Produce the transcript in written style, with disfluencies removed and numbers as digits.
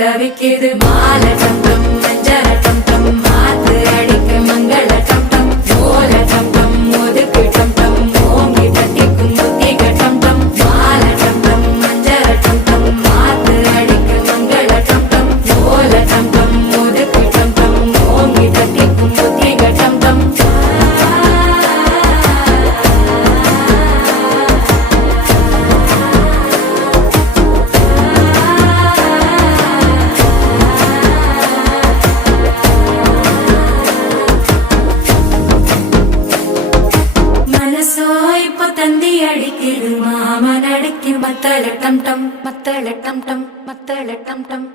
தவிக்குது மால டம் டம் மஞ்சள டம் டம் மாத்து அடிக்க மங்கள டம் டம் ஓல டம் டம் ஒதுக்கு டம் டம் ஓங்கி தட்டிக்கும் முத்திக டம் டம் மால டம் டம் மஞ்சள டம் டம் மாத்து அடிக்க மங்கள டம் டம் ஓல டம் டம் ஒதுக்கு டம் டம் ஓங்கி தட்டிக்கும் முத்திக டம் டம் இப்போ தந்தி அடிக்குது மாமன் அடிக்கு மத்தள டம் டம் மத்தள டம் டம் மத்தள டம் டம்